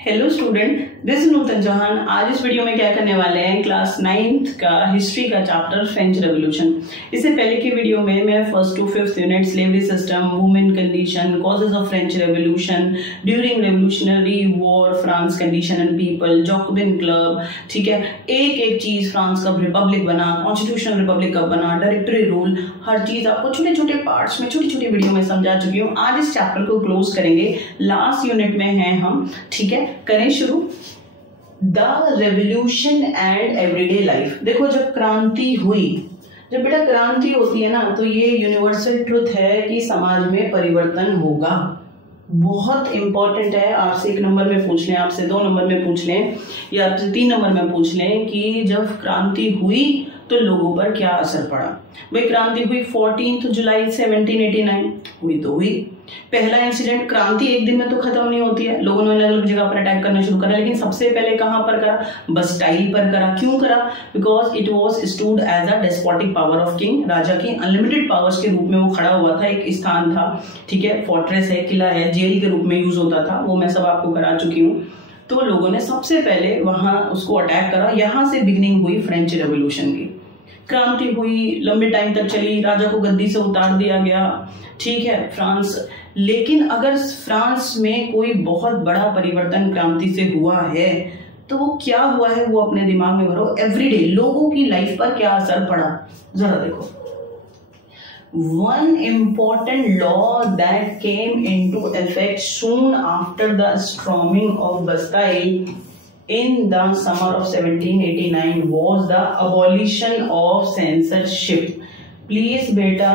Hello student, this is नूतन चौहान। आज इस video में क्या करने वाले हैं, क्लास 9th का हिस्ट्री का चैप्टर फ्रेंच रेवोल्यूशन। इससे पहले की वीडियो में मैं 1st to 5th unit slavery system, women condition, causes of French revolution, during revolutionary war, France condition and people, Jacobin club, ठीक है, एक एक चीज, फ्रांस कब रिपब्लिक बना, कॉन्स्टिट्यूशनल रिपब्लिक कब बना, डायरेक्टरी रूल, हर चीज आपको छोटे छोटे पार्ट्स में, छोटी छोटी वीडियो में समझा चुकी हूँ। आज इस चैप्टर को क्लोज करेंगे, लास्ट यूनिट में हैं हम, ठीक है। करें शुरू। The revolution and everyday life. देखो, जब क्रांति हुई, जब बेटा क्रांति होती है ना, तो ये यूनिवर्सल ट्रुथ है कि समाज में परिवर्तन होगा। बहुत इंपॉर्टेंट है। आपसे 1 नंबर में पूछ लें, आपसे 2 नंबर में पूछ लें, या आपसे 3 नंबर में पूछ लें कि जब क्रांति हुई तो लोगों पर क्या असर पड़ा। भाई, क्रांति हुई 14 जुलाई 1789, हुई तो हुई। पहला इंसिडेंट, क्रांति एक दिन में तो खत्म नहीं होती है, लोगों ने अलग अलग जगह पर अटैक करना शुरू करा, लेकिन सबसे पहले कहां पर करा? बस्टाइल पर करा। क्यों करा? Because it was stood as a despotic power of king. राजा की अनलिमिटेड पावर्स के रूप में वो खड़ा हुआ था, एक स्थान था, ठीक है, फोर्ट्रेस है, किला है, जेल के रूप में यूज होता था, वो मैं सब आपको करा चुकी हूँ। तो लोगों ने सबसे पहले वहां उसको अटैक करा, यहां से बिगिनिंग हुई फ्रेंच रेवोल्यूशन की। क्रांति हुई, लंबे टाइम तक चली, राजा को गद्दी से उतार दिया गया, ठीक है, फ्रांस। लेकिन अगर फ्रांस में कोई बहुत बड़ा परिवर्तन क्रांति से हुआ है तो वो क्या हुआ है, वो अपने दिमाग में भरो। एवरीडे लोगों की लाइफ पर क्या असर पड़ा, जरा देखो। One important law that came into effect soon after the storming of Bastille in the summer of 1789 was the abolition of censorship. Please बेटा,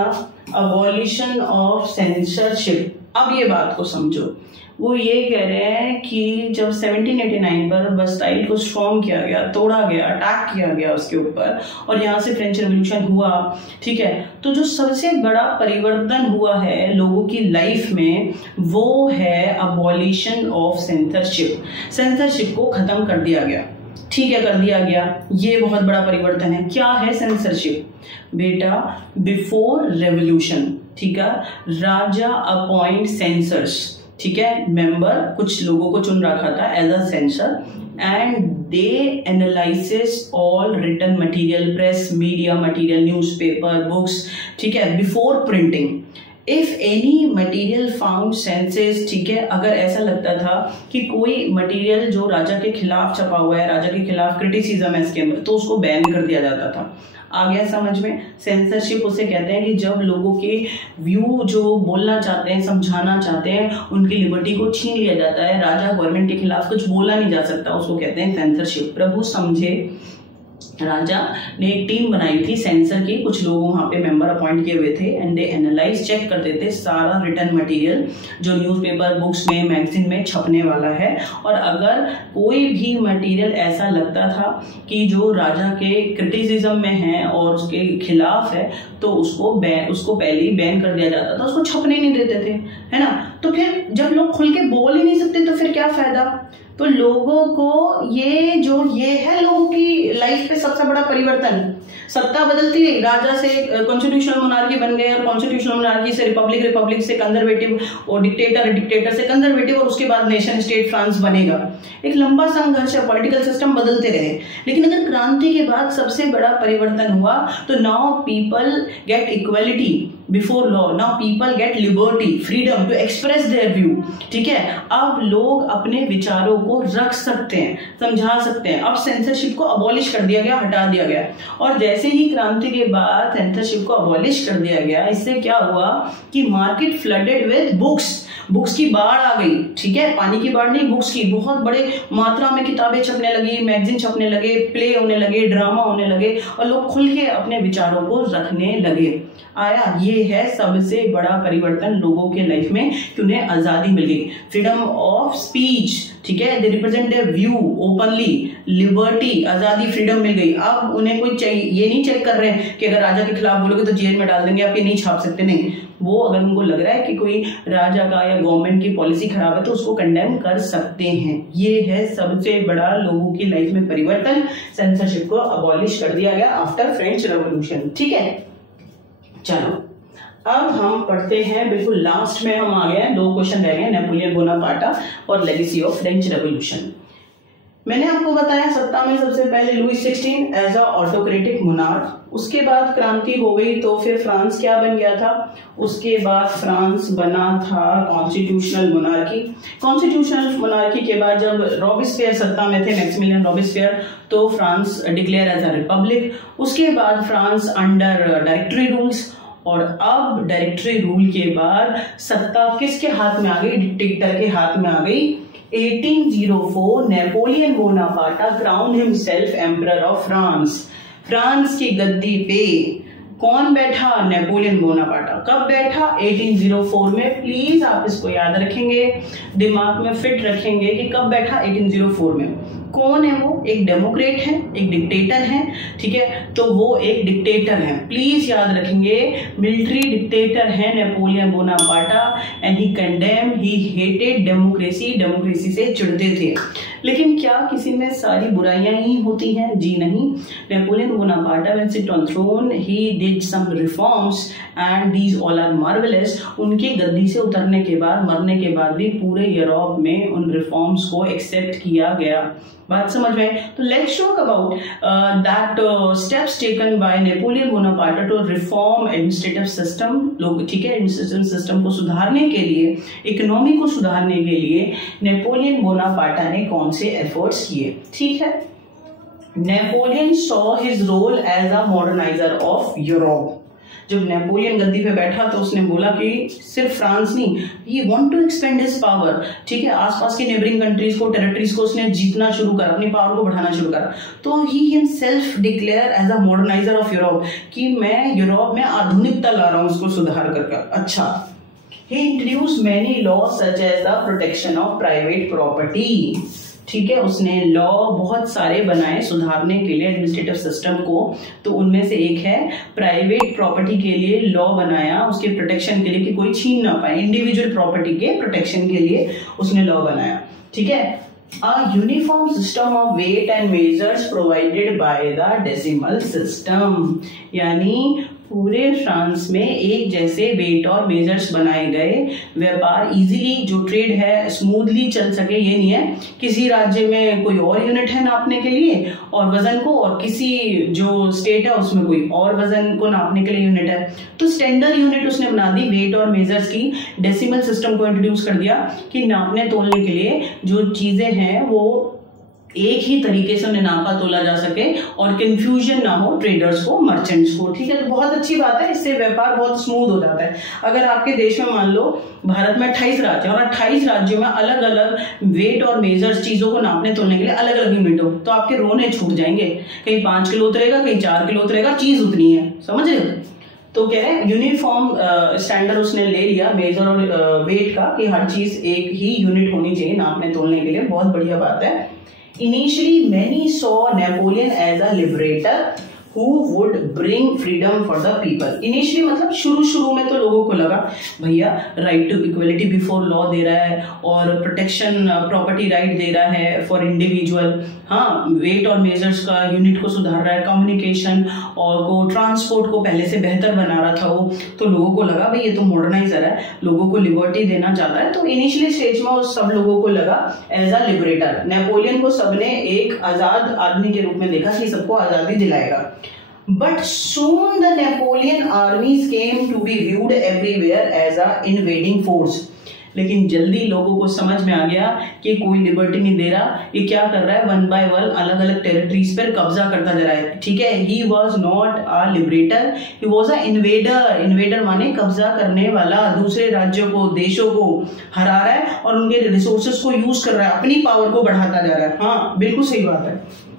abolition of censorship। अब ये बात को समझो। वो ये कह रहे हैं कि जब 1789 पर बस्टाइल को स्ट्रॉन्ग किया गया, तोड़ा गया, अटैक किया गया उसके ऊपर, और यहाँ से फ्रेंच रेवोल्यूशन हुआ, ठीक है, तो जो सबसे बड़ा परिवर्तन हुआ है लोगों की लाइफ में वो है अबॉलिशन ऑफ सेंसरशिप। सेंसरशिप को खत्म कर दिया गया, ठीक है, कर दिया गया। ये बहुत बड़ा परिवर्तन है। क्या है सेंसरशिप? बेटा, बिफोर रेवोल्यूशन, ठीक है, राजा अपॉइंट सेंसर्स, ठीक है, मेंबर, कुछ लोगों को चुन रखा था as a censor, and they analysis all written material, press media material, newspaper, books, ठीक है, before printing. If any material found senses, ठीक है, अगर ऐसा लगता था कि कोई मटेरियल जो राजा के खिलाफ छपा हुआ है, राजा के खिलाफ क्रिटिसिज्म है इसके अंदर, तो उसको बैन कर दिया जाता था। आ गया समझ में? सेंसरशिप उसे कहते हैं कि जब लोगों के व्यू जो बोलना चाहते हैं, समझाना चाहते हैं, उनकी लिबर्टी को छीन लिया जाता है, राजा गवर्नमेंट के खिलाफ कुछ बोला नहीं जा सकता, उसको कहते हैं सेंसरशिप। प्रभु समझे, राजा ने एक टीम बनाई थी सेंसर की, कुछ लोग वहां पे मेंबर अपॉइंट किए हुए थे, एंड दे एनालाइज, चेक करते थे सारा रिटर्न मटेरियल जो न्यूज़पेपर, बुक्स में, मैगजीन में छपने वाला है, और अगर कोई भी मटेरियल ऐसा लगता था कि जो राजा के क्रिटिसिज्म में है और उसके खिलाफ है, तो उसको पहले ही बैन कर दिया जाता था, उसको छपने नहीं देते थे, है ना। तो फिर जब लोग खुल के बोल ही नहीं सकते तो फिर क्या फायदा? तो लोगों को ये है लोगों की लाइफ पे सबसे बड़ा परिवर्तन। सत्ता बदलती रही, राजा से कॉन्स्टिट्यूशनल मोनार्की बन गए, और कॉन्स्टिट्यूशनल मोनार्की से रिपब्लिक, रिपब्लिक से कंजर्वेटिव, और डिक्टेटर, डिक्टेटर से कंजर्वेटिव, और उसके बाद नेशन स्टेट फ्रांस बनेगा। एक लंबा संघर्ष है, पॉलिटिकल सिस्टम बदलते रहे। लेकिन अगर क्रांति के बाद सबसे बड़ा परिवर्तन हुआ तो now people get equality before law, now people get liberty, freedom to express their view, ठीक है। अब लोग अपने विचारों को रख सकते हैं, समझा सकते हैं। अब सेंसरशिप को अबॉलिश कर दिया गया, हटा दिया गया। और जैसे ही क्रांति के बाद सेंसरशिप को अबॉलिश कर दिया गया, इससे क्या हुआ कि मार्केट फ्लडेड विद बुक्स की बाढ़ आ गई, ठीक है, पानी की बाढ़ नहीं, बुक्स की। बहुत बड़े मात्रा में किताबें छपने लगी, मैगजीन छपने लगे, प्ले होने लगे, ड्रामा होने लगे, और लोग खुल के अपने विचारों को रखने लगे। आया, ये है सबसे बड़ा परिवर्तन लोगों के लाइफ में कि उन्हें आजादी मिल गई, फ्रीडम ऑफ स्पीच, ठीक है, they represent there view openly, liberty, आजादी, फ्रीडम मिल गई। अब उन्हें कोई ये नहीं चेक कर रहे हैं कि अगर राजा के खिलाफ बोलोगे तो जेल में डाल देंगे, आप ये नहीं छाप सकते, नहीं। वो अगर उनको लग रहा है कि कोई राजा का या गवर्नमेंट की पॉलिसी खराब है तो उसको कंडेम कर सकते हैं। ये है सबसे बड़ा लोगों की लाइफ में परिवर्तन। सेंसरशिप को अबॉलिश कर दिया गया आफ्टर फ्रेंच रेवोल्यूशन, ठीक है। चलो अब हम पढ़ते हैं, बिल्कुल लास्ट में हम आ गए हैं, 2 क्वेश्चन रह गए, नेपोलियन बोनापार्टा और लेगेसी ऑफ फ्रेंच रेवोल्यूशन। मैंने आपको बताया सत्ता में सबसे पहले Louis 16 as a autocratic monarch, उसके बाद क्रांति हो गई तो फिर फ्रांस क्या बन गया था, उसके बाद फ्रांस बना था कॉन्स्टिट्यूशनल मोनार्की। कॉन्स्टिट्यूशनल मोनार्की के बाद जब रॉबिस्फेयर सत्ता में थे, मैक्सिमिलियन रॉबिस्फेयर, तो France declare as a republic. उसके बाद फ्रांस अंडर डायरेक्टरी रूल्स, और अब डायरेक्टरी रूल के बाद सत्ता किसके हाथ में आ गई, डिक्टेटर के हाथ में आ गई। 1804 Napoleon Bonaparte crown himself emperor of France. France की गद्दी पे कौन बैठा, नेपोलियन बोनापार्टा। कब बैठा, 1804 में। प्लीज आप इसको याद रखेंगे, दिमाग में फिट रखेंगे कि कब बैठा, 1804 में। कौन है वो, एक डेमोक्रेट है, एक डिक्टेटर है, ठीक है, तो वो एक डिक्टेटर है, प्लीज याद रखेंगे, मिलिट्री डिक्टेटर है Napoleon Bonaparte. And he condemn, he hated democracy, democracy से चिढ़ते थे। लेकिन क्या किसी में सारी बुराइयां ही होती हैं, जी नहीं। Napoleon Bonaparte when sit on throne he did some reforms and these all are marvellous. उनकी गद्दी से उतरने के बाद, मरने के बाद भी पूरे यूरोप में उन रिफॉर्म्स को एक्सेप्ट किया गया। बात समझ में? तो let's talk about that steps taken by Napoleon Bonaparte to reform administrative system. लोग, ठीक है, एडमिनिस्ट्रेटिव सिस्टम को सुधारने के लिए, इकोनॉमी को सुधारने के लिए नेपोलियन बोनापार्टा ने कौन से एफर्ट्स किए, ठीक है। Napoleon saw his role as a moderniser of Europe. जब नेपोलियन गद्दी पे बैठा तो उसने बोला कि सिर्फ फ्रांस नहीं, he want to expand his power, ठीक है, आसपास के नेबरिंग कंट्रीज को, टेरिटरीज को उसने जीतना शुरू करा, अपनी पावर को बढ़ाना शुरू करा। तो he himself declare as a moderniser of Europe कि मैं यूरोप में आधुनिकता ला रहा हूं, उसको सुधार कर। अच्छा, he introduced many laws such as the protection of private property, ठीक है, उसने लॉ बहुत सारे बनाए सुधारने के लिए एडमिनिस्ट्रेटिव सिस्टम को। तो उनमें से एक है प्राइवेट प्रॉपर्टी के लिए लॉ बनाया, उसके प्रोटेक्शन के लिए कि कोई छीन ना पाए, इंडिविजुअल प्रॉपर्टी के प्रोटेक्शन के लिए उसने लॉ बनाया, ठीक है। A uniform system of weight and measures provided by the decimal system, यानी पूरे फ्रांस में एक जैसे वेट और मेजर्स बनाए गए, व्यापार इजीली, जो ट्रेड है स्मूथली चल सके। ये नहीं है किसी राज्य में कोई और यूनिट है नापने के लिए और वजन को, और किसी जो स्टेट है उसमें कोई और वजन को नापने के लिए यूनिट है। तो स्टैंडर्ड यूनिट उसने बना दी वेट और मेजर्स की, डेसिमल सिस्टम को इंट्रोड्यूस कर दिया कि नापने तोलने के लिए जो चीजें हैं वो एक ही तरीके से उन्हें नापा तोला जा सके और कंफ्यूजन ना हो ट्रेडर्स को, मर्चेंट्स को, ठीक है। तो बहुत अच्छी बात है, इससे व्यापार बहुत स्मूथ हो जाता है। अगर आपके देश में मान लो भारत में 28 राज्य और 28 राज्यों में अलग अलग वेट और मेजर्स, चीजों को नापने तोलने के लिए अलग अलग यूनिट हो, तो आपके रोने छूट जाएंगे, कहीं 5 किलो उतरेगा, कहीं 4 किलो उतरेगा, चीज उतनी है, समझ रहे हो। तो कह रहे यूनिफॉर्म स्टैंडर्ड उसने ले लिया मेजर और वेट का, कि हर चीज एक ही यूनिट होनी चाहिए नापने तोलने के लिए, बहुत बढ़िया बात है। Initially, many saw Napoleon as a liberator who would bring freedom for the people. Initially मतलब शुरू में तो लोगों को लगा भैया right to equality before law दे रहा है और प्रोटेक्शन प्रॉपर्टी राइट दे रहा है फॉर इंडिविजुअल, हाँ, वेट और मेजर्स का यूनिट को सुधार रहा है, कम्युनिकेशन और को ट्रांसपोर्ट को पहले से बेहतर बना रहा था वो। तो लोगों को लगा भाई ये तो मॉडर्नाइजर है, लोगों को लिबर्टी देना चाहता है। तो इनिशियली स्टेज में उस सब लोगों को लगा एज अ लिबरेटर। नेपोलियन को सबने एक आजाद आदमी के रूप में देखा कि सबको आजादी दिलाएगा। But soon the Napoleon armies came to be viewed everywhere as a invading force. लेकिन जल्दी लोगों को समझ में आ गया कि कोई लिबर्टी नहीं दे रहा, ये क्या कर रहा है, 1 बाय 1 अलग अलग टेरिटरीज पर कब्जा करता जा रहा है, ठीक है। He was not a liberator, he was a invader. Invader माने कब्जा करने वाला, दूसरे राज्यों को, देशों को हरा रहा है और उनके रिसोर्सेस को यूज कर रहा है, अपनी पावर को बढ़ाता जा रहा है। हाँ, बिल्कुल सही बात है।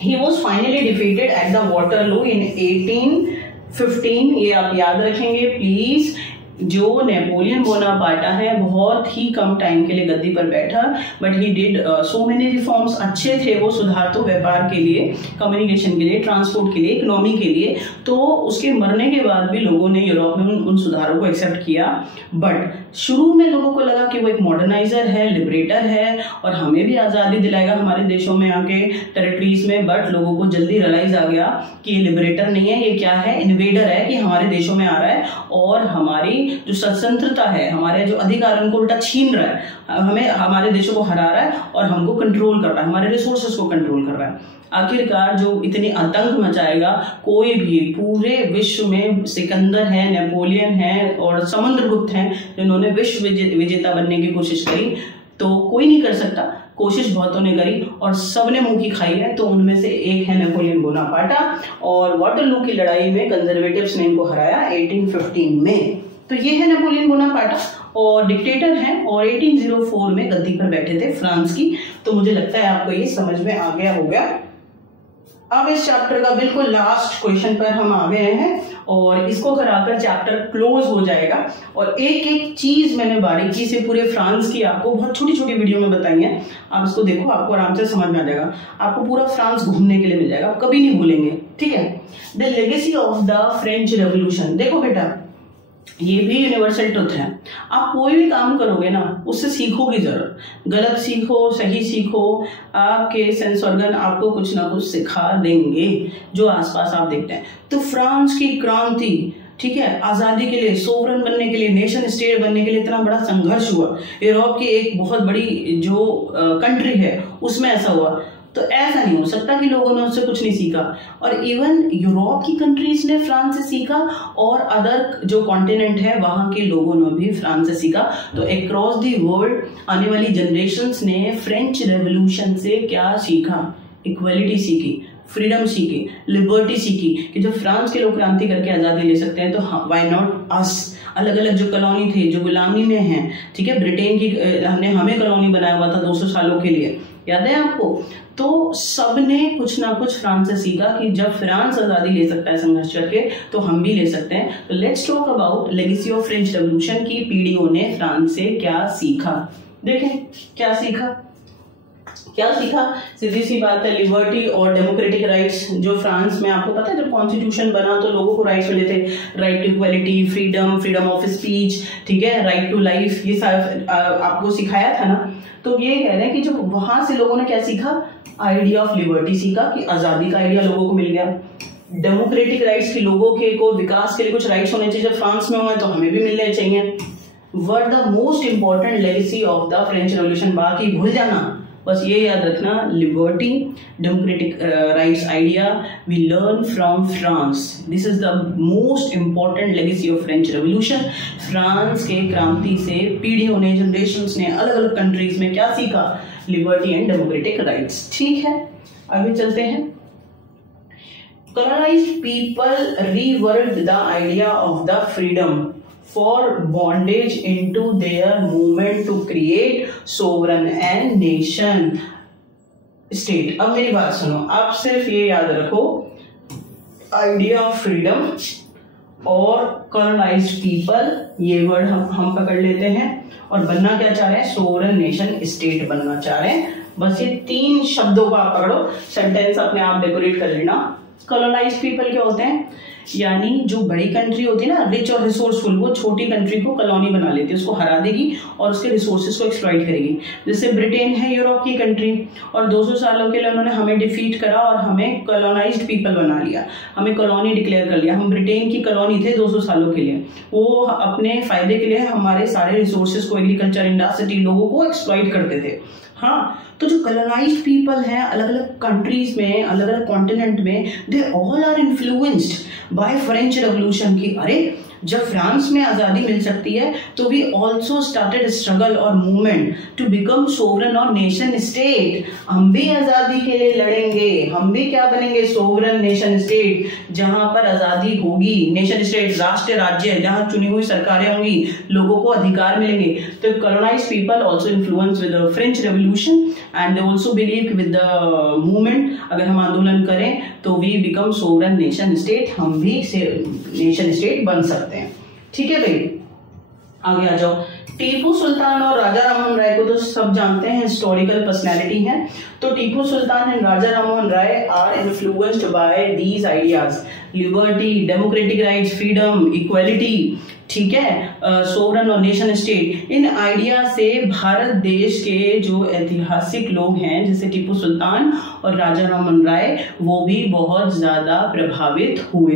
He was finally defeated at the Waterloo in 1815, ये आप याद रखेंगे प्लीज। जो नेपोलियन बोनापार्टा है बहुत ही कम टाइम के लिए गद्दी पर बैठा, but he did so many reforms. अच्छे थे वो सुधार तो व्यापार के लिए, कम्युनिकेशन के लिए, ट्रांसपोर्ट के लिए, इकोनॉमी के लिए। तो उसके मरने के बाद भी लोगों ने यूरोप में उन सुधारों को एक्सेप्ट किया। बट शुरू में लोगों को लगा कि वो एक मॉडर्नाइजर है, लिबरेटर है और हमें भी आज़ादी दिलाएगा हमारे देशों में आके, टेरिटरीज में। बट लोगों को जल्दी रियलाइज आ गया कि ये लिबरेटर नहीं है, ये क्या है, इन्वेडर है कि हमारे देशों में आ रहा है और हमारी जो स्वतंत्रता है, हमारे जो अधिकार उनको उल्टा छीन रहा है, हमें हमारे देशों को हरा रहा है और हमको कंट्रोल कर रहा है, हमारे रिसोर्सेज को कंट्रोल कर रहा है। आखिरकार जो इतनी आतंक मचाएगा कोई भी पूरे विश्व में, सिकंदर है, नेपोलियन है और समुद्रगुप्त हैं जिन्होंने विश्व विजेता बनने की कोशिश करी, तो कोई नहीं कर सकता। कोशिश बहुतों ने करी और सबने मुंह की खाई है। तो उनमें से एक है नेपोलियन बोनापार्टा और वाटरलू की लड़ाई में कंजर्वेटिव्स ने इनको हराया 1815 में। तो ये है नेपोलियन बोनापार्टा और डिक्टेटर हैं और 1804 में गद्दी पर बैठे थे फ्रांस की। तो मुझे लगता है आपको ये समझ में आ गया होगा। अब इस चैप्टर का बिल्कुल लास्ट क्वेश्चन पर हम आ गए हैं और इसको कराकर चैप्टर क्लोज हो जाएगा। और एक एक चीज मैंने बारीकी से पूरे फ्रांस की आपको बहुत छोटी छोटी वीडियो में बताई है। आप इसको देखो, आपको आराम से समझ में आ जाएगा। आपको पूरा फ्रांस घूमने के लिए मिल जाएगा, आप कभी नहीं भूलेंगे। ठीक है। The legacy of the French revolution. देखो बेटा, ये भी यूनिवर्सल ट्रुथ है। आप कोई भी काम करोगे ना, उससे सीखोगे जरूर। गलत सीखो, सही सीखो, आपके सेंस ऑर्गन आपको कुछ ना कुछ सिखा देंगे जो आसपास आप देखते हैं। तो फ्रांस की क्रांति, ठीक है, आजादी के लिए, सोवरन बनने के लिए, नेशन स्टेट बनने के लिए इतना बड़ा संघर्ष हुआ। यूरोप की एक बहुत बड़ी जो कंट्री है उसमें ऐसा हुआ। तो ऐसा नहीं हो सकता कि लोगों ने उससे कुछ नहीं सीखा। और इवन यूरोप की कंट्रीज ने फ्रांस से सीखा और अदर जो कॉन्टिनेंट है वहां के लोगों ने भी फ्रांस से सीखा। तो अक्रॉस द वर्ल्ड आने वाली जनरेशन्स ने फ्रेंच रेवोल्यूशन से क्या सीखा? इक्वलिटी सीखी, फ्रीडम सीखी, लिबर्टी सीखी कि जब फ्रांस के लोग क्रांति करके आजादी ले सकते हैं तो व्हाई नॉट अस। अलग अलग जो कॉलोनी थे, जो गुलामी में हैं, ठीक है, ब्रिटेन की हमें कॉलोनी बनाया हुआ था 200 सालों के लिए, याद है आपको? तो सबने कुछ ना कुछ फ्रांस से सीखा कि जब फ्रांस आजादी ले सकता है संघर्ष करके तो हम भी ले सकते हैं। तो let's talk about legacy of French revolution की पीढ़ियों ने फ्रांस से क्या सीखा। देखें क्या सीखा, क्या सीखा? सीधी सी बात है, लिबर्टी और डेमोक्रेटिक राइट्स। जो फ्रांस में आपको पता है जब कॉन्स्टिट्यूशन बना तो लोगों को राइट्स मिले थे, right to equality, freedom, freedom of speech, ठीक है, राइट टू लाइफ, ये सारा आपको सिखाया था ना। तो ये कह रहे हैं कि जो वहां से लोगों ने क्या सीखा? आइडिया ऑफ लिबर्टी सीखा कि आजादी का आइडिया लोगों को मिल गया। डेमोक्रेटिक राइट्स की लोगों के को विकास के लिए कुछ राइट्स होने चाहिए, जब फ्रांस में हुए तो हमें भी मिलने चाहिए। Were the most important legacy of the French revolution. बाकी भूल जाना, बस ये याद रखना, liberty, democratic rights idea we learn from France. This is the most important legacy of French revolution. France के क्रांति से पीढ़ियों ने, जनरेशंस ने अलग अलग कंट्रीज में क्या सीखा? Liberty and democratic rights. ठीक है, आगे चलते हैं। colonized people reworked the idea of the freedom for bondage into their movement to create sovereign and nation state। अब मेरी बात सुनो, आप सिर्फ ये याद रखो, आइडिया ऑफ फ्रीडम और colonized people, ये वर्ड हम पकड़ लेते हैं और बनना क्या चाह रहे हैं? सोवरेन नेशन स्टेट बनना चाह रहे हैं। बस ये 3 शब्दों को आप पकड़ो, सेंटेंस अपने आप डेकोरेट कर लेना। कॉलोनाइज्ड पीपल क्या होते हैं? यानी जो बड़ी कंट्री होती है ना, रिच और रिसोर्सफुल, वो छोटी कंट्री को कॉलोनी बना लेती है, उसको हरा देगी और उसके रिसोर्सेज को एक्सप्लॉइट करेगी। जैसे ब्रिटेन है यूरोप की कंट्री और 200 सालों के लिए उन्होंने हमें डिफीट करा और हमें कॉलोनाइज्ड पीपल बना लिया, हमें कॉलोनी डिक्लेयर कर लिया। हम ब्रिटेन की कॉलोनी थे 200 सालों के लिए। वो अपने फायदे के लिए हमारे सारे रिसोर्सेज को, एग्रीकल्चर, इंडस्ट्री, लोगों को एक्सप्लॉइट करते थे। हाँ, तो जो कॉलोनाइज्ड पीपल हैं अलग अलग कंट्रीज में, अलग अलग कॉन्टिनेंट में, they all are influenced by French revolution की। अरे जब फ्रांस में आजादी मिल सकती है तो वी ऑल्सो स्टार्टेड स्ट्रगल और मूवमेंट टू बिकम सोवरेन और नेशन स्टेट। हम भी आजादी के लिए लड़ेंगे, हम भी क्या बनेंगे? सोवरेन नेशन स्टेट, जहां पर आजादी होगी। नेशन स्टेट राष्ट्र राज्य, जहां चुनी हुई सरकारें होंगी, लोगों को अधिकार मिलेंगे। तो colonized people also influence with the French revolution and they also believe with the movement, अगर हम आंदोलन करें तो we become sovereign nation state, हम भी नेशन स्टेट बन सकते हैं। ठीक है भाई, आगे आ जाओ। टीपू सुल्तान और राजा राममोहन राय को तो सब जानते हैं, हिस्टोरिकल पर्सनैलिटी हैं। तो Tipu Sultan and Raja Rammohan Roy are influenced by these ideas, liberty, democratic rights, freedom, equality, ठीक है, सोवरन और नेशन स्टेट। इन आइडिया से भारत देश के जो ऐतिहासिक लोग हैं जैसे टीपू सुल्तान और राजा राममोहन राय, वो भी बहुत ज्यादा प्रभावित हुए।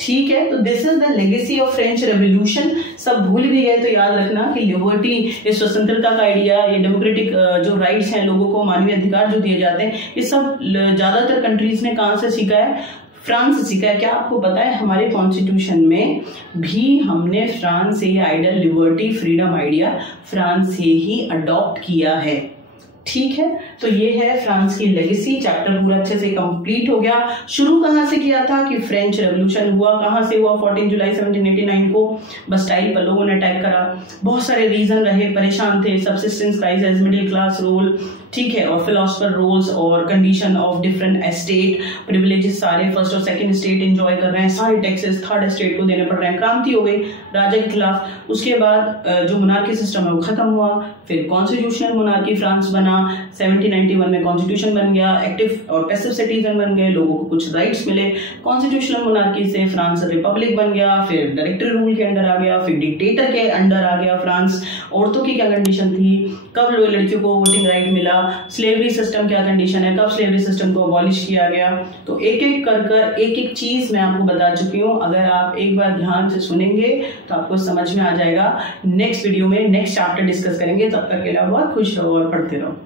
ठीक है, तो this is the legacy of French revolution. सब भूल भी गए तो याद रखना कि लिबर्टी, ये स्वतंत्रता का आइडिया, ये डेमोक्रेटिक जो राइट्स हैं, लोगों को मानवीय अधिकार जो दिए जाते हैं, ये सब ज्यादातर कंट्रीज ने कहां से सीखा है? फ्रांस से सीखा है। क्या आपको पता है हमारे कॉन्स्टिट्यूशन में भी हमने फ्रांस से ये idea, liberty, freedom idea France से ही अडॉप्ट किया है। ठीक है, तो ये है फ्रांस की लेगेसी। चैप्टर पूरा अच्छे से कंप्लीट हो गया। शुरू कहां से किया था कि फ्रेंच रेवोल्यूशन हुआ, कहां से हुआ? 14 जुलाई 1789 को बस्टाइल पर लोगों ने अटैक करा। बहुत सारे रीजन रहे, परेशान थे, subsistence crisis, middle class role, ठीक है, और फिलोसफर रोल्स और condition of different estate privileges, सारे फर्स्ट और सेकंड स्टेट एंजॉय कर रहे हैं, सारे टैक्सेस थर्ड स्टेट को देने पड़ रहे हैं। क्रांति हो गई राजा के खिलाफ। उसके बाद जो मोनार्की सिस्टम है वो खत्म हुआ, फिर कॉन्स्टिट्यूशनल मोनार्की फ्रांस बना। 1791 में कॉन्स्टिट्यूशन बन गया, एक्टिव और पैसिव सिटीजन बन गए, लोगों को कुछ राइट्स मिले। कॉन्स्टिट्यूशनल मोनार्की से फ्रांस रिपब्लिक बन गया, फिर डायरेक्टरी रूल के अंडर आ गया, फिर डिक्टेटर के अंडर आ गया फ्रांस। औरतों की क्या कंडीशन थी, कब लड़कियों को वोटिंग राइट मिला, स्लेवरी सिस्टम क्या कंडीशन है, कब स्लेवरी सिस्टम को अबॉलिश किया गया। तो एक एक कर एक एक चीज मैं आपको बता चुकी हूँ। अगर आप एक बार ध्यान से सुनेंगे तो आपको समझ में आ जाएगा। नेक्स्ट वीडियो में नेक्स्ट चैप्टर डिस्कस करेंगे। तब तक के लिए बहुत खुश रहो और पढ़ते रहो।